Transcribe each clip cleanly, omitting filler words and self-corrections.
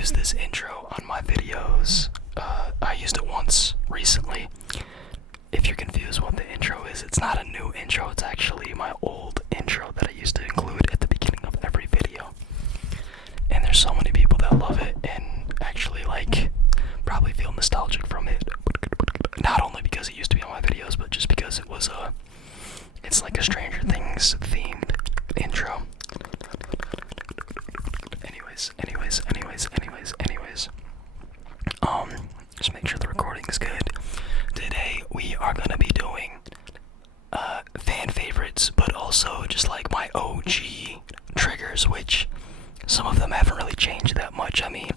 use this intro on my videos. I used it once recently. If you're confused what the intro is, it's not a new intro, it's actually my old intro that I used to include at the beginning of every video. And there's so many people that love it and actually probably feel nostalgic from it. Not only because it used to be on my videos, but just because it's like a Stranger Things themed intro. Anyways. Just make sure the recording is good. Today we are gonna be doing fan favorites, but also just like my OG triggers, which some of them haven't really changed that much. I mean,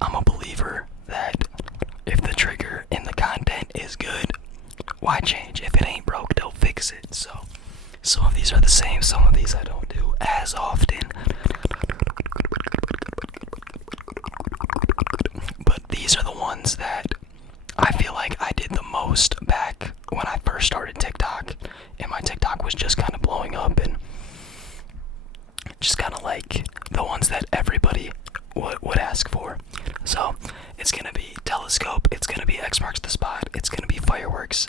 I'm a believer that if the trigger and the content is good, why change? If it ain't broke, they'll fix it. So some of these are the same, some of these I don't do as often. But these are the ones that I feel like I did the most back when I first started TikTok, and my TikTok was just kind of blowing up, and just kind of like the ones that everybody would ask for. So it's gonna be telescope, it's gonna be X marks the spot, it's gonna be fireworks.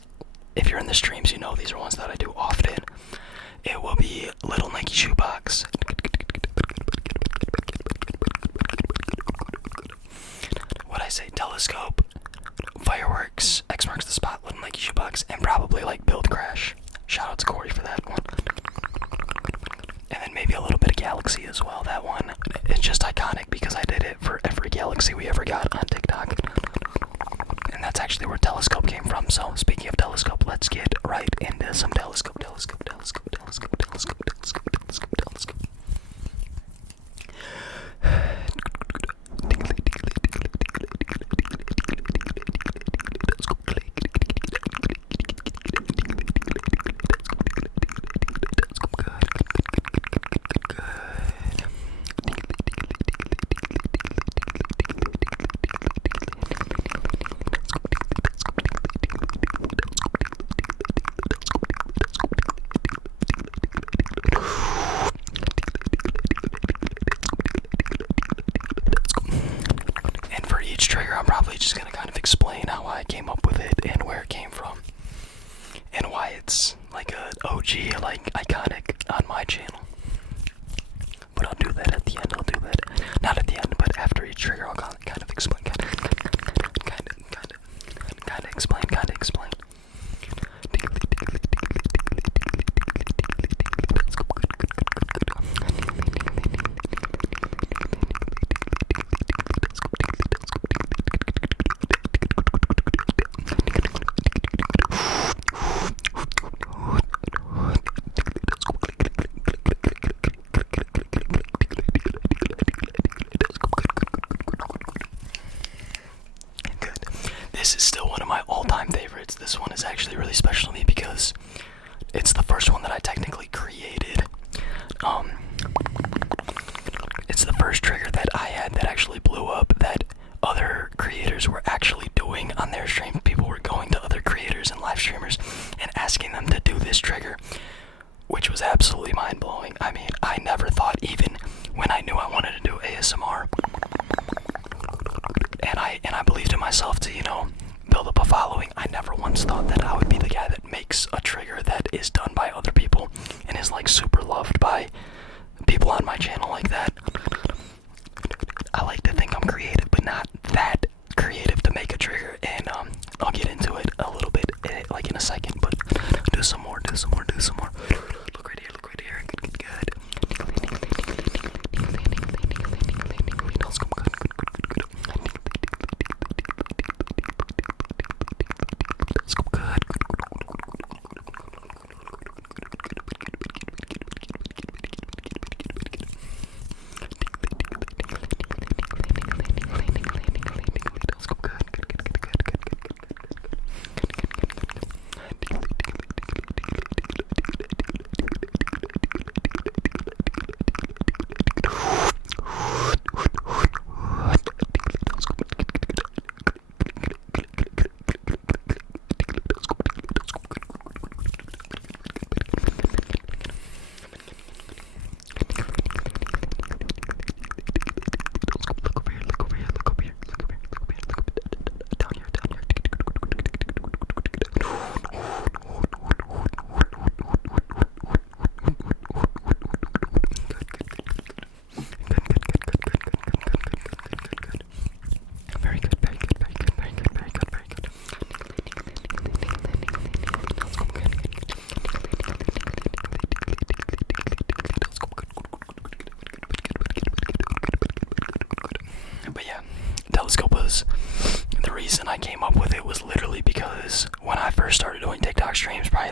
If you're in the streams, you know these are ones that I do often. It will be little Nike shoebox. What I say, telescope, fireworks, X marks the spot, little Nike shoebox, and probably like build crash. Shout out to Corey for that one. And then maybe a little bit of galaxy as well. That one, it's just iconic because I did it for every galaxy we ever got on TikTok. And that's actually where telescope came from. So speaking of telescope, let's get right into some telescope. I'm probably just gonna kind of explain how I came up with it and where it came from and why it's like a OG, like iconic on my channel. But I'll do that at the end. Not at the end, but after each trigger I'll kind of explain, kind of explain. This is still one of my all-time favorites. This one is actually really special to me because it's the first one that I technically created. It's the first trigger that I had that actually blew up, that other creators were actually doing on their stream. People were going to other creators and live streamers and asking them to do this trigger, which was absolutely mind-blowing. I mean, I never thought, even when I knew I wanted to do ASMR, and I believed in myself to, build up a following, I never once thought that I would be the guy that makes a trigger that is done by other people and is like super loved by people on my channel like that. I like to think I'm creative, but not that creative to make a trigger, and I'll get into it a little bit like in a second, but do some more. Look right here, good.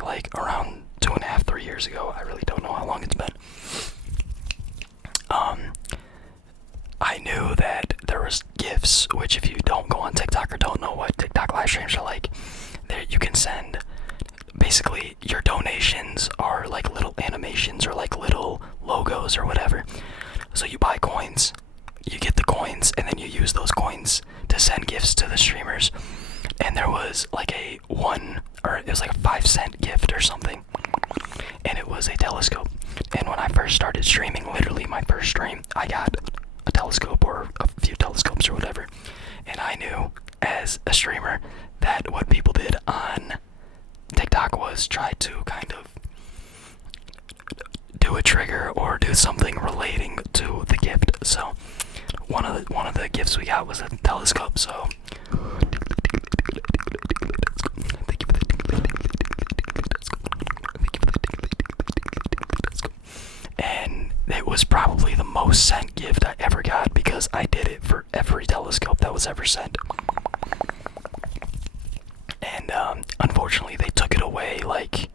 like around 2.5, 3 years ago. I really don't know how long it's been. I knew that there was GIFs, which if you don't go on TikTok or don't know what TikTok live streams are like, there you can send, basically your donations are like little animations or like little logos or whatever. So you buy coins, you get the coins, and then you use those coins to send gifts to the streamers. And there was like it was like a 5-cent gift or something, and it was a telescope. And when I first started streaming, literally my first stream, I got a telescope or a few telescopes or whatever. And I knew as a streamer that what people did on TikTok was try to kind of do a trigger or do something relating to the gift. So one of the gifts we got was a telescope. So and it was probably the most sent gift I ever got because I did it for every telescope that was ever sent. And unfortunately they took it away like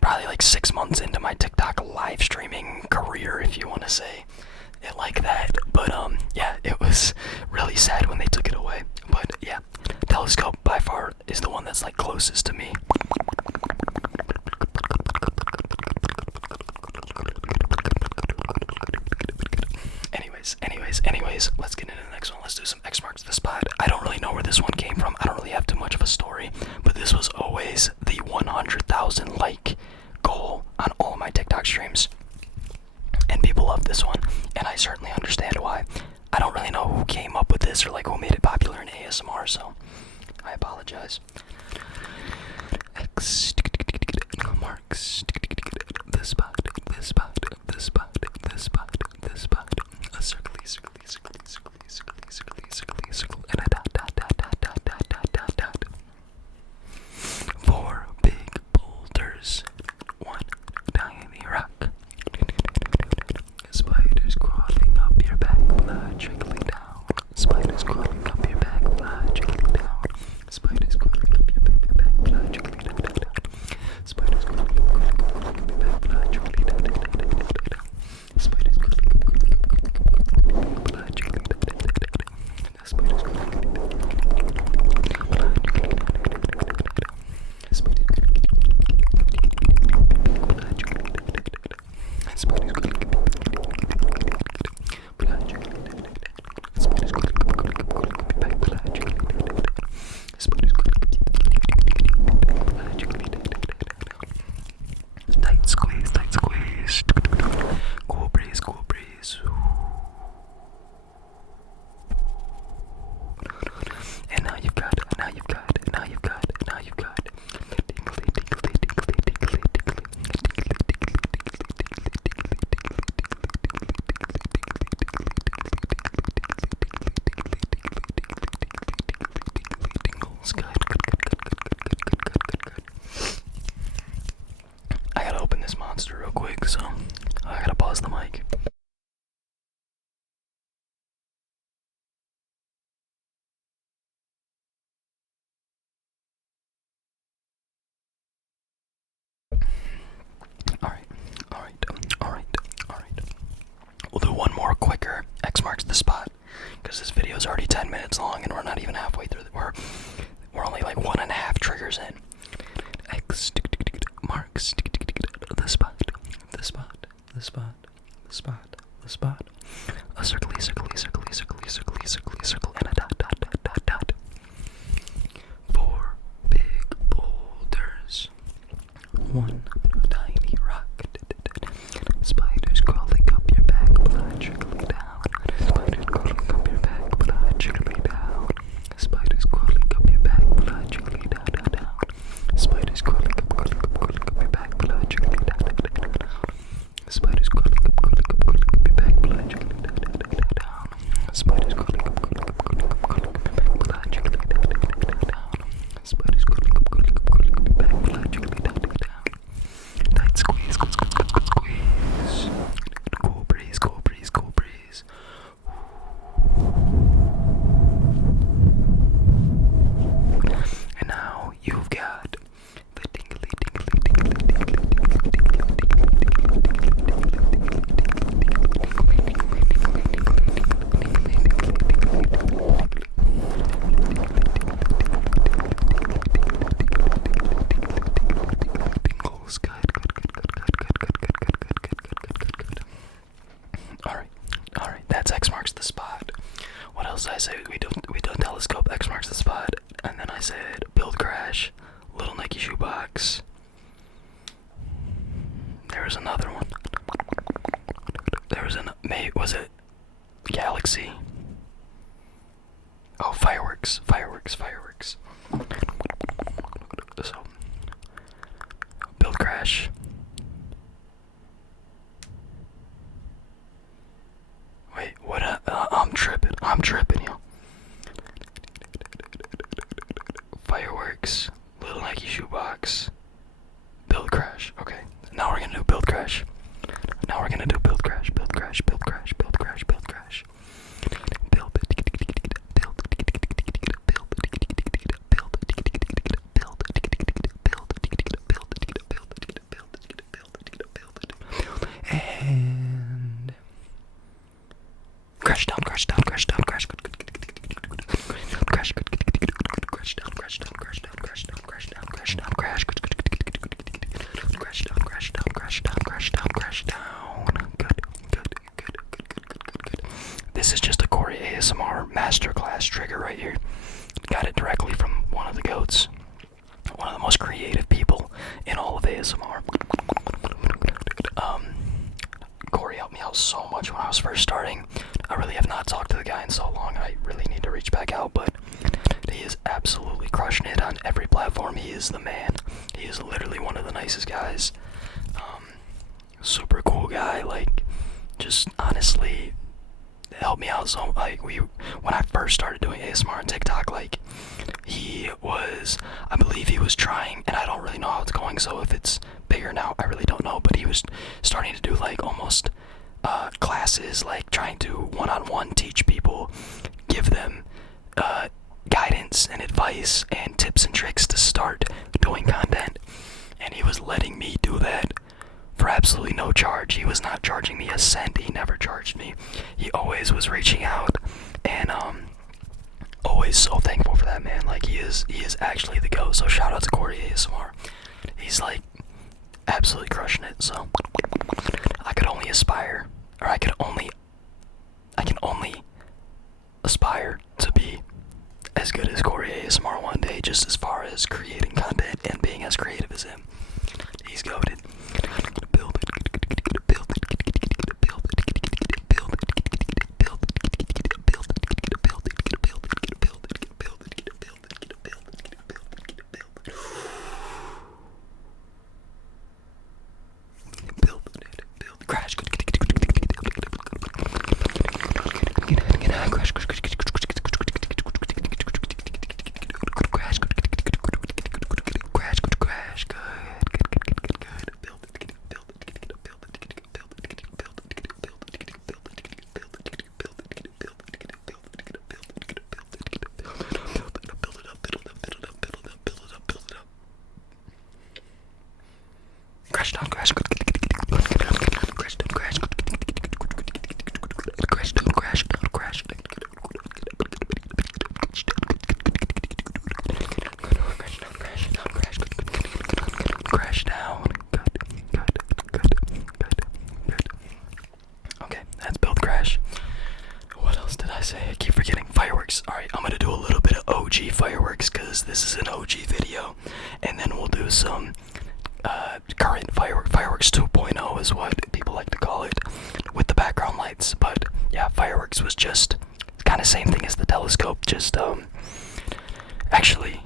probably like 6 months into my TikTok live streaming career, if you want to say it like that. But yeah, it was really sad when they took it away. But yeah, telescope by far is the one that's like closest to me. Anyways, let's get into the next one. Let's do some X marks the spot. I don't really know where this one came from. I don't really have too much of a story, but this was always the 100,000 like goal on all of my TikTok streams. And people love this one, and I certainly understand why. I don't really know who came up with this or like who made it popular in ASMR, so I apologize. X marks the spot, the spot, the spot, the spot, the spot. A circle, circle, and a dot, dot, dot, dot, dot, dot, dot, dot, dot. 4 big boulders, 1 tiny rock. Spiders crawling up your back, blood trickling down. Spiders crawling up your back, blood trickling down. Spiders crawling up your back, blood trickling down, down, down. Spiders crawling up your back, blood trickling down, down, down, down, down. Spiders crawling up blood trickling down, down, down, down. Spiders crawling up blood trickling down, spiders tight squeeze, tight squeeze. Cool breeze, cool breeze. And now you've got I gotta open this monster real quick, so I gotta pause the mic. Alright. We'll do one more quicker X marks the spot, because this video is already 10 minutes long and we're not even halfway through. We're only like 1.5 triggers in. X marks the spot, the spot, the spot, the spot, the spot. A circle, and a dot, dot, dot, dot, dot. 4 big boulders, 1 tiny rock. Spiders crawling up your back, blood trickling down. Spiders crawling up your back, blood trickling down. Spiders crawling up your back, blood trickling down, down, down. Spiders crawling up your back, blood trickling down, down, down, down. Spiders crawling up your back, blood trickling down, down, down, down. Spiders crawling up your back, blood trickling down, down, down, down. Spiders crawling up your back, blood trickling down, down, down. Tight squeeze, squeeze. Cool breeze, cool breeze, cool breeze. And now you've got the tingly, tingly, tingly, was another one. There was was it Galaxy? Oh, fireworks. So, build crash. Wait, what? I'm tripping, yo. Fireworks, little Nike shoebox, build crash. Okay, now we're gonna do build crash. Build crash. And crash down. This is just a Corey ASMR masterclass trigger right here. Got it directly from one of the goats. One of the most creative people in all of ASMR. Corey helped me out so much when I was first starting. I really have not talked to the guy in so long. I really need to reach back out, but he is absolutely crushing it on every platform. He is the man. He is literally one of the nicest guys. Super cool guy. Like, just honestly helped me out so. Like, when I first started doing ASMR on TikTok, like, I believe he was trying, and I don't really know how it's going, so if it's bigger now, I really don't know, but he was starting to do, like, almost classes, like, trying to one-on-one teach people, give them guidance and advice and tips and tricks to start doing content, and he was letting me do that for absolutely no charge. He was not charging me a cent. He never charged me. He always was reaching out, and always so thankful for that, man. Like, he is actually the GOAT. So shout out to Corey ASMR. He's like absolutely crushing it. So I can only aspire to be as good as Corey ASMR one day, just as far as creating content and being as creative as him. He's goated. Alright, I'm gonna do a little bit of OG fireworks because this is an OG video, and then we'll do some current fireworks 2.0 is what people like to call it, with the background lights. But yeah, fireworks was just kind of same thing as the telescope, just actually,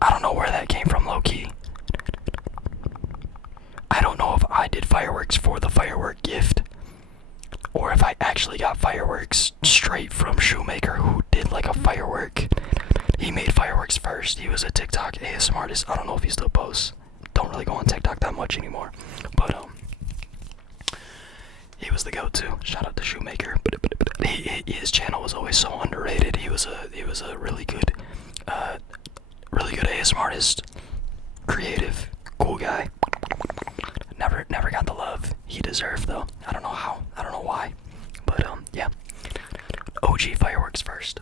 I don't know where that came from, low-key. I don't know if I did fireworks for the firework gift, or if I actually got fireworks straight from Shoemaker, who did like a firework. He made fireworks first. He was a TikTok ASMR artist. I don't know if he still posts. Don't really go on TikTok that much anymore. But he was the go-to. Shout out to Shoemaker. His channel was always so underrated. He was a really good ASMR artist, creative, cool guy. Never got the love he deserved though. I don't know how. I don't know why. But yeah. OG fireworks first.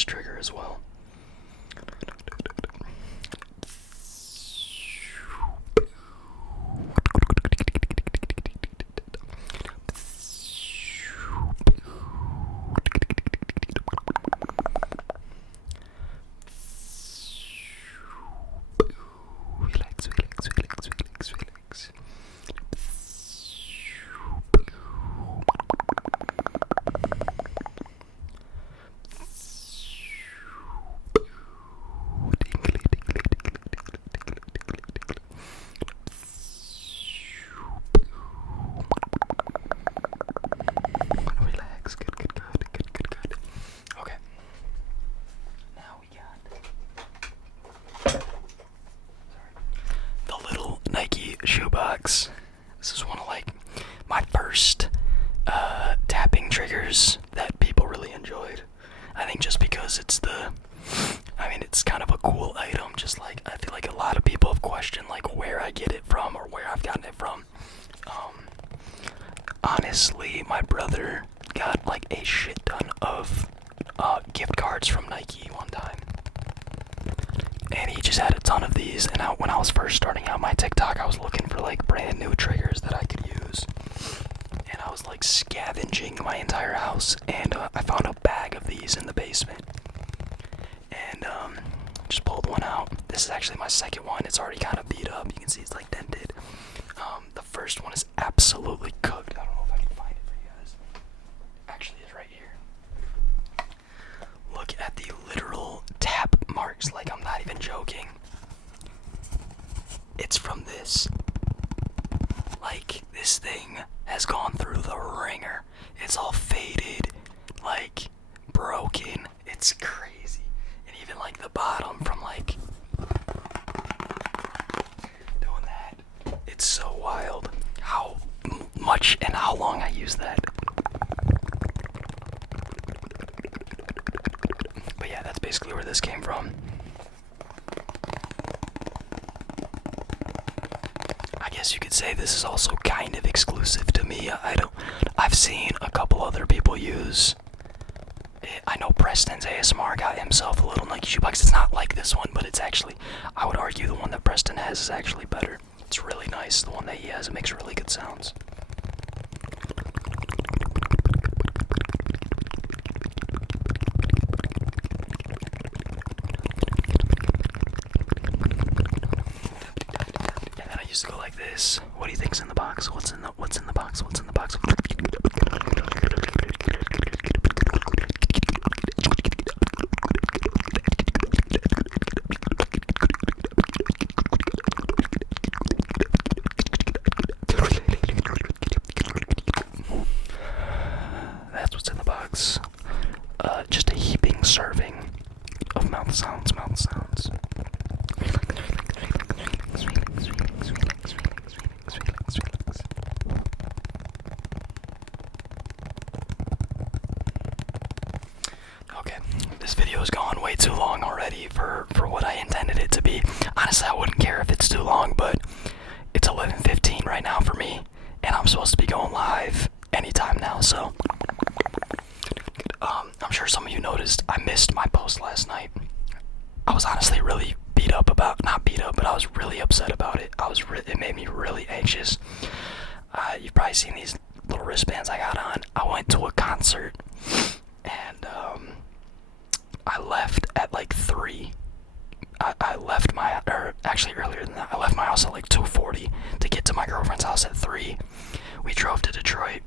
this trigger as well. Shoebox. This is one of like my first tapping triggers that people really enjoyed. I think just because it's it's kind of a cool item. Just like I feel like a lot of people have questioned like where I get it from or where I've gotten it from. Honestly, my brother got like a shit ton of gift cards from Nike one time. And he just had a ton of these, and when I was first starting out my TikTok, I was looking for like brand new triggers that I could use. And I was like scavenging my entire house, and I found a bag of these in the basement. And just pulled one out. This is actually my second one. It's already kind of beat up. You can see it's like dented. The first one is absolutely cooked. I don't know if I can find it for you guys. Actually, it's right here. Look at the literal tap marks, like I'm not even joking. It's from this. Like, this thing has gone through the ringer. It's all faded, like, broken. It's crazy. And even like the bottom from like doing that. It's so wild how much and how long I use that. But yeah, that's basically where this came from. I guess you could say this is also kind of exclusive to me. I've seen a couple other people use it. I know Preston's ASMR got himself a little Nike shoebox. It's not like this one, but it's actually, I would argue the one that Preston has is actually better. It's really nice. The one that he has, it makes really good sounds. Used to go like this. What do you think's in the box? What's in the box? What's in the box? That's what's in the box. Just a heaping serving of mouth sounds. Okay, this video has gone way too long already for what I intended it to be. Honestly, I wouldn't care if it's too long, but it's 11:15 right now for me, and I'm supposed to be going live anytime now, so I'm sure some of you noticed I missed my post last night. I was honestly really not beat up, but I was really upset about it. It made me really anxious. You've probably seen these little wristbands I got on. I went to a concert, and I left at like 3. I left actually earlier than that. I left my house at like 2:40 to get to my girlfriend's house at 3. We drove to Detroit,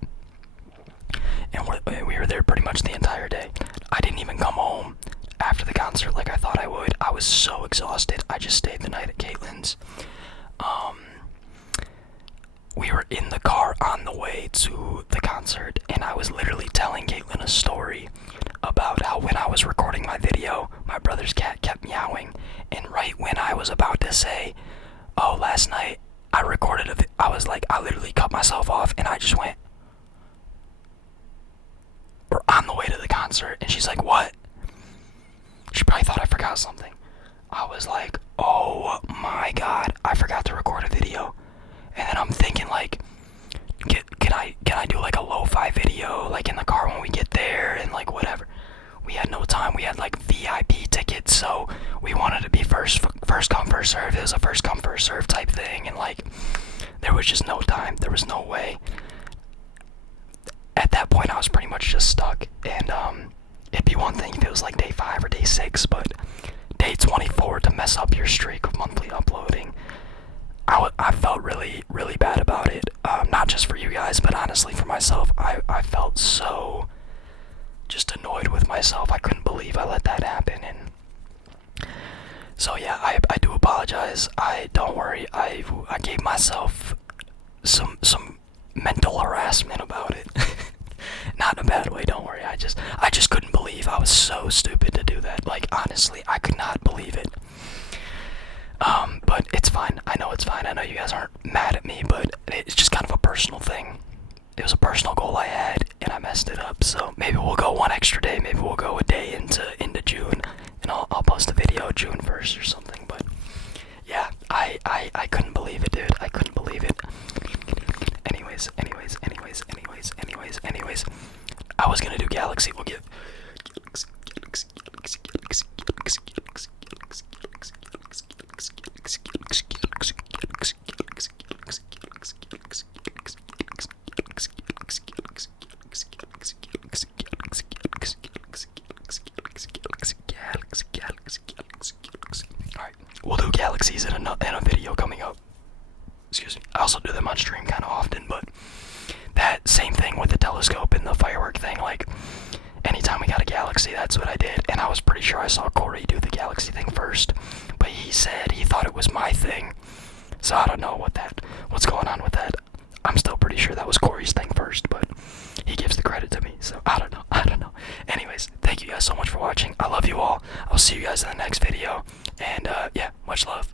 and we were there pretty much the entire day. I didn't even come home after the concert like I thought I would. I was so exhausted. I just stayed the night at Caitlin's. We were in the car on the way to the concert, and I was literally telling Caitlin a story about how when I was recording my video, my brother's cat kept meowing, and right when I was about to say, oh, last night I recorded I was like, I literally cut myself off, and I just went, we're on the way to the concert, and she's like, what? She probably thought I forgot something. I was like, oh my god, I forgot to record a video. And then I'm thinking like, can I do like a lo-fi video like in the car when we get there and like whatever. We had no time. We had like was just no time. There was no way. At that point, I was pretty much just stuck. And it'd be one thing if it was like day 5 or day 6, but day 24 to mess up your streak of monthly uploading, I felt really, really bad about it. Not just for you guys, but honestly for myself. I felt so just annoyed with myself. I couldn't believe I let that happen. And so yeah, I do apologize. Don't worry. I gave myself some mental harassment about it. Not in a bad way, don't worry. I just couldn't believe I was so stupid to do that. Like, honestly, I could not believe it. But it's fine. I know it's fine. I know you guys aren't mad at me, but it's just kind of a personal thing. It was a personal goal I had, and I messed it up. So maybe we'll go one extra day. Maybe we'll go a day into June, and I'll post a video June 1st or something. But yeah, I couldn't believe it, dude. I couldn't believe it. Anyways, I was gonna do Galaxy. We'll get Alright, we'll do galaxies in a video coming up. Excuse me. I also do them on stream kind of often, but that same thing with the telescope and the firework thing, like, anytime we got a galaxy, that's what I did. And I was pretty sure I saw Corey do the galaxy thing first, but he said he thought it was my thing. So I don't know what's going on with that. I'm still pretty sure that was Corey's thing first, but he gives the credit to me, so I don't know. Anyways, thank you guys so much for watching. I love you all. I'll see you guys in the next video, and yeah, much love.